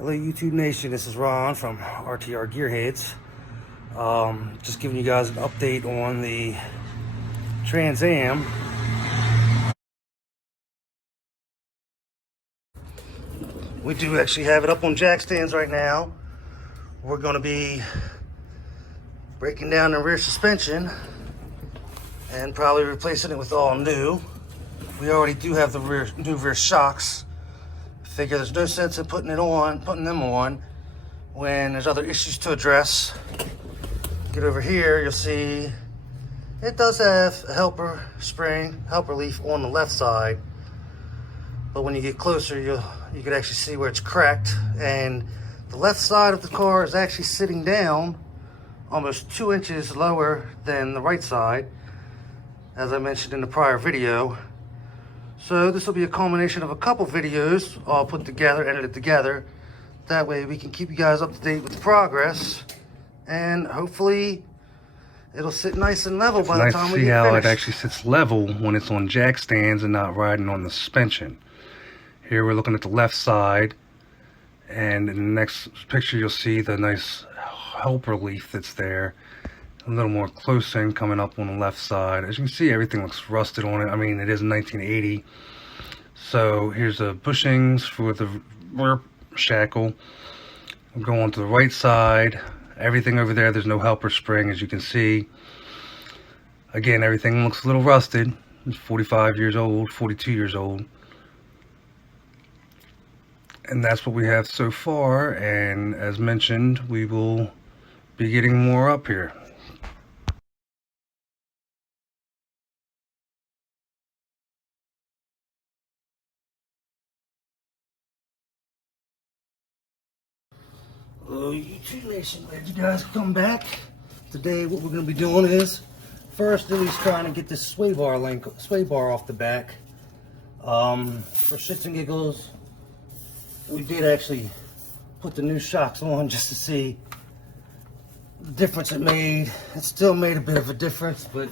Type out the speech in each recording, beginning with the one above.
Hello YouTube Nation, this is Ron from RTR Gearheads. Just giving you guys an update on the Trans Am. We do actually have it up on jack stands right now. We're going to be breaking down the rear suspension and probably replacing it with all new. We already do have the new rear shocks. Figure there's no sense in putting them on when there's other issues to address. Get over here, you'll see it does have a helper leaf on the left side, but when you get closer you can actually see where it's cracked, and the left side of the car is actually sitting down almost 2 inches lower than the right side, as I mentioned in the prior video. So this will be a culmination of a couple videos all put together, edited together. That way we can keep you guys up to date with the progress, and hopefully it'll sit nice and level by the time we get finished. See how it actually sits level when it's on jack stands and not riding on the suspension. Here we're looking at the left side, and in the next picture you'll see the nice helper leaf that's there. A little more close in coming up on the left side. As you can see, everything looks rusted on it. I mean, it is 1980. So here's the bushings for the rear shackle. We'll go on to the right side. Everything over there's no helper spring, as you can see. Again, everything looks a little rusted. It's 45 years old, 42 years old. And that's what we have so far. And as mentioned, we will be getting more up here. Hello YouTube Nation, glad you guys come back. Today what we're going to be doing is first at least trying to get this sway bar off the back. For shits and giggles, we did actually put the new shocks on just to see the difference it made. It still made a bit of a difference, but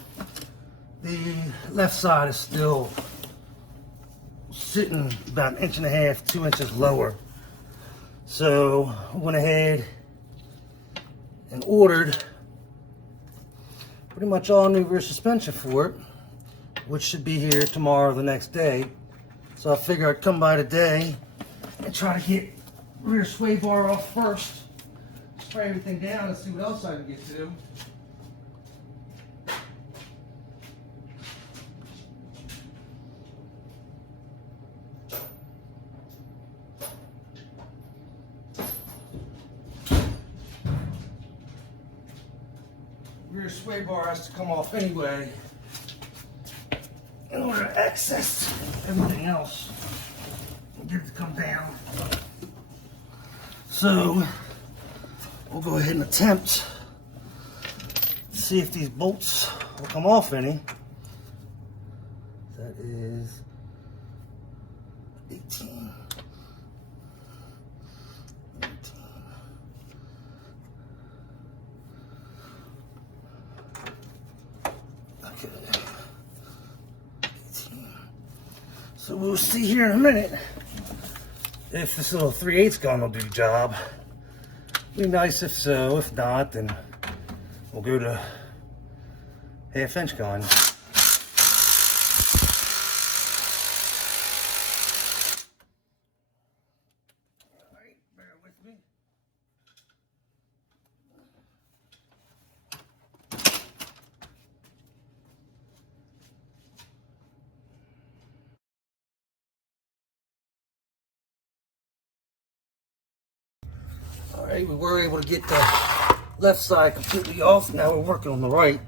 the left side is still sitting about 1.5 inches, 2 inches lower. So I went ahead and ordered pretty much all new rear suspension for it, which should be here tomorrow or the next day. So I figure I'd come by today and try to get rear sway bar off first, spray everything down and see what else I can get to. Rear sway bar has to come off anyway in order to access everything else and get it to come down. So we'll go ahead and attempt to see if these bolts will come off any. That is 18. Okay. 18. So we'll see here in a minute if this little 3/8 gun will do the job. Be nice if so. If not, then we'll go to 1/2 inch gun. Alright, bear with me. Alright, we were able to get the left side completely off. Now we're working on the right.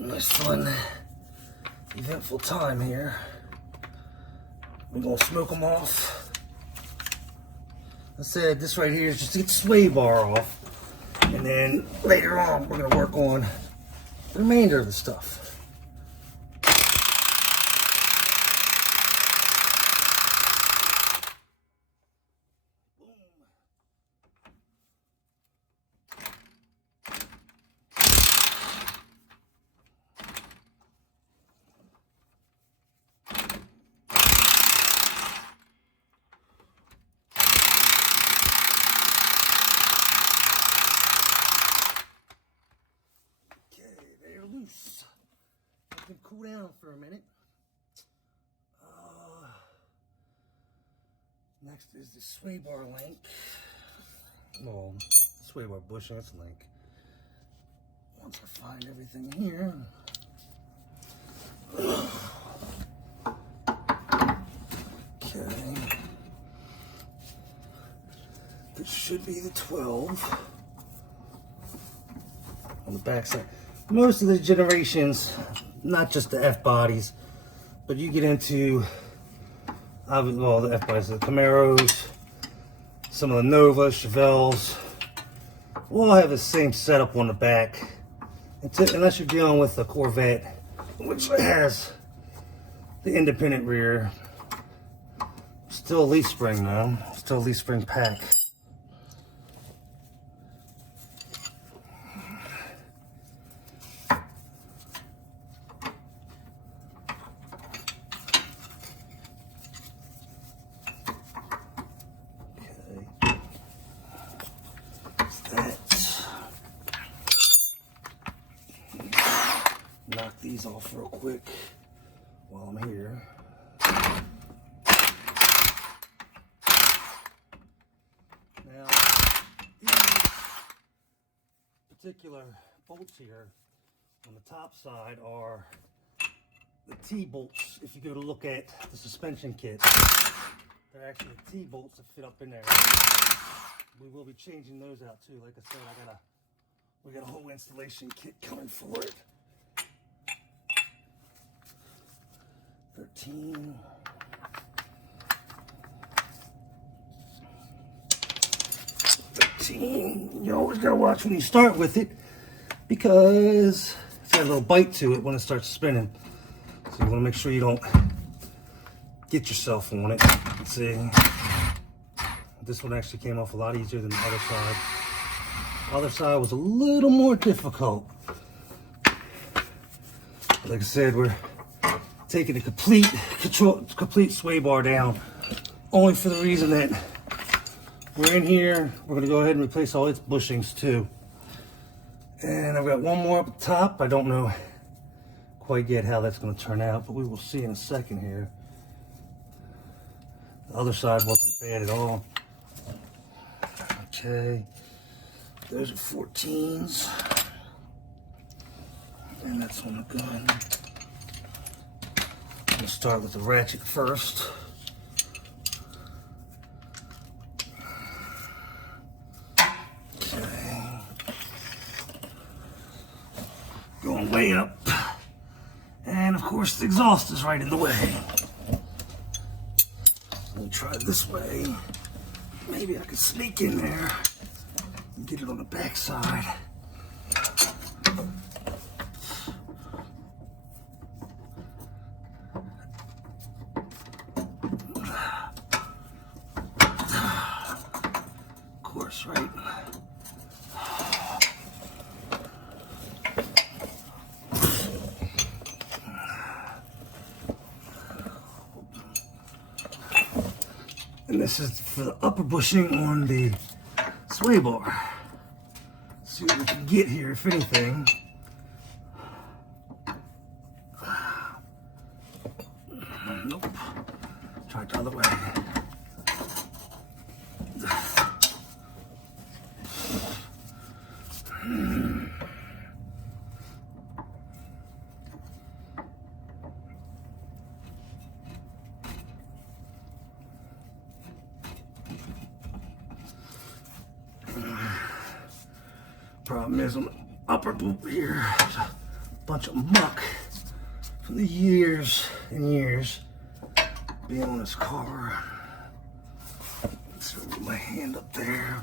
Nice fun, eventful time here. We're going to smoke them off. I said this right here is just to get the sway bar off. And then later on we're going to work on the remainder of the stuff. Next is the sway bar link. Well, sway bar bushing, that's link. Once I find everything here. Okay. This should be the 12 on the back side. Most of the generations, not just the F bodies, but you get into well, the F bodies, the Camaros, some of the Novas, Chevelles, will all have the same setup on the back, unless you're dealing with a Corvette, which has the independent rear. Still a leaf spring though, still a leaf spring pack. Knock these off real quick while I'm here. Now, these particular bolts here on the top side are the T-bolts. If you go to look at the suspension kit, they're actually T-bolts that fit up in there. We will be changing those out too. Like I said, we got a whole installation kit coming for it. 13. You always gotta watch when you start with it, because it's got a little bite to it when it starts spinning. So you want to make sure you don't get yourself on it. Let's see. This one actually came off a lot easier than the other side. The other side was a little more difficult. Like I said, we're taking a complete sway bar down, only for the reason that we're in here. We're going to go ahead and replace all its bushings too. And I've got one more up the top. I don't know quite yet how that's going to turn out, but we will see in a second here. The other side wasn't bad at all. Okay, those are 14s, and that's on the gun. We'll start with the ratchet first. Okay. Going way up. And of course the exhaust is right in the way. We'll try this way. Maybe I could sneak in there and get it on the back side. Right. And this is for the upper bushing on the sway bar. See what we can get here, if anything. Nope. Try it the other way. Problem is on the upper boot here, there's a bunch of muck from the years and years being on this car. So put my hand up there.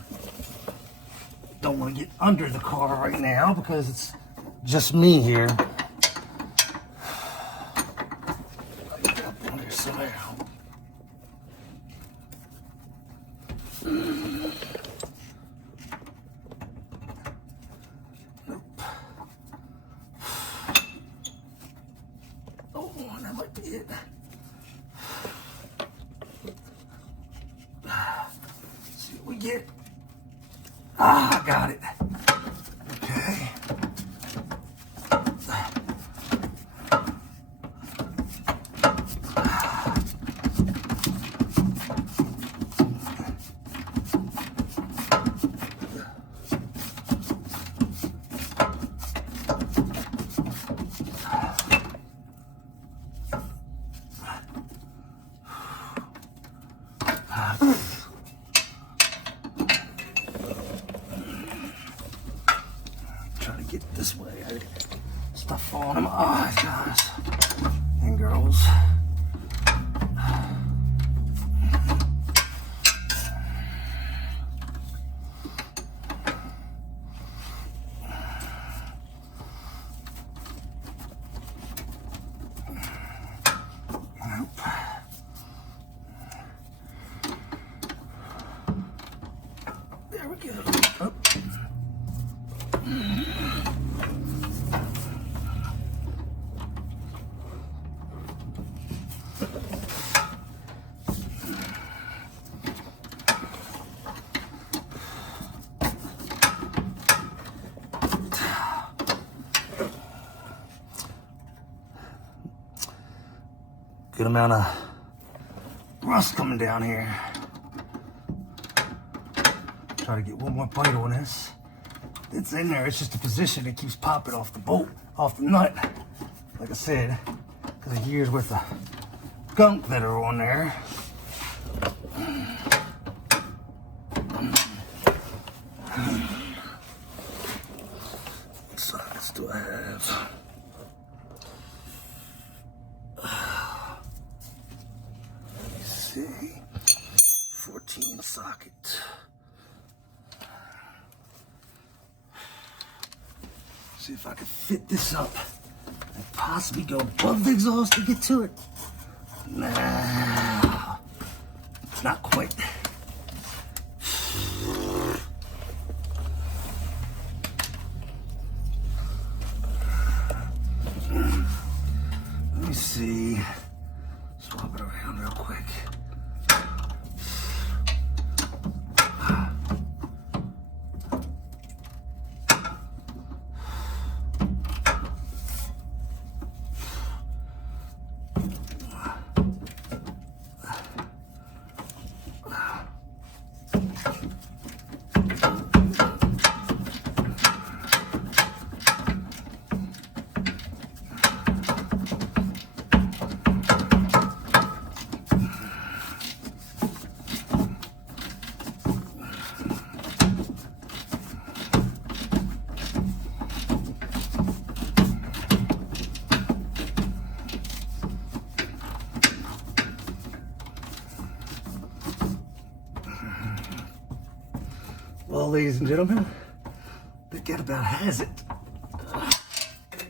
Don't want to get under the car right now because it's just me here. Get up on there somehow. That might be it. Let's see what we get. Ah, I got it. Okay. Trying to get this way. Stuff falling in my eyes, guys and girls. There we go. Oh. Good amount of rust coming down here. Try to get one more bite on this. It's in there, it's just a position that keeps popping off the bolt, off the nut. Like I said, because of years worth of gunk that are on there. What size do I have? Let me see. 14 socket. See if I can fit this up and possibly go above the exhaust to get to it. Nah, not quite. Let me see. Swap it around real quick. Well, ladies and gentlemen, that got about has it. Get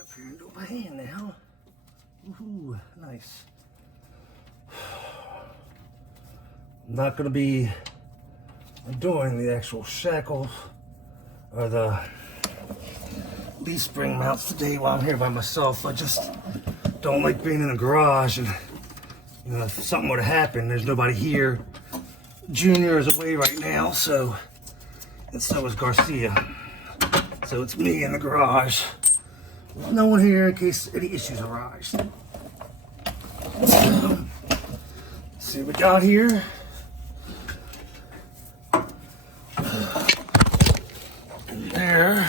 up here and do my hand now. Woohoo, nice. I'm not going to be doing the actual shackles or the leaf spring mounts today while I'm here by myself. I just don't like being in the garage, and you know, if something were to happen, there's nobody here. Junior is away right now, and so is Garcia. So it's me in the garage. With no one here in case any issues arise. So, see what we got here. And there.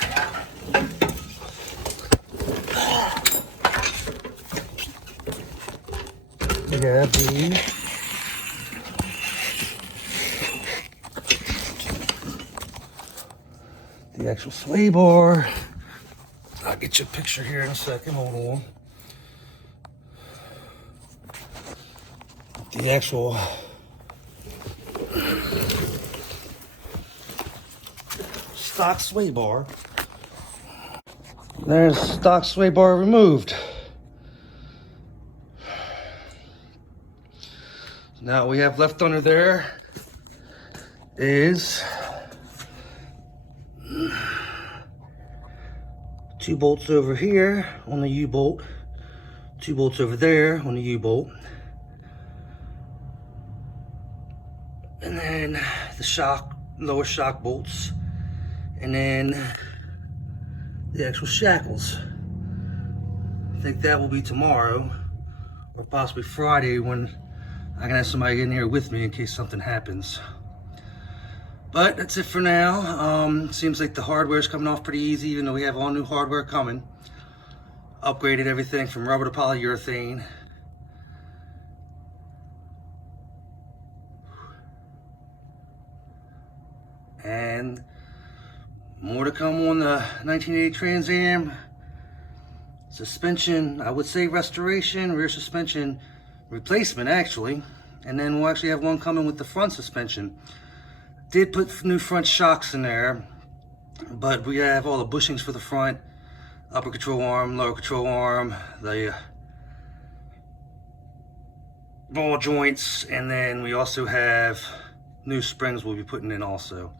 We have the actual sway bar. I'll get you a picture here in a second, hold on. The actual stock sway bar. There's stock sway bar removed. Now what we have left under there is 2 bolts over here on the U-bolt, 2 bolts over there on the U-bolt, and then the lower shock bolts, and then the actual shackles. I think that will be tomorrow or possibly Friday when I can have somebody in here with me in case something happens. But that's it for now. Seems like the hardware's coming off pretty easy, even though we have all new hardware coming. Upgraded everything from rubber to polyurethane. And more to come on the 1980 Trans Am. Suspension, I would say restoration, rear suspension replacement actually. And then we'll actually have one coming with the front suspension. Did put new front shocks in there, but we have all the bushings for the front, upper control arm, lower control arm, the ball joints, and then we also have new springs we'll be putting in also.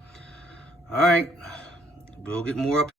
All right, we'll get more up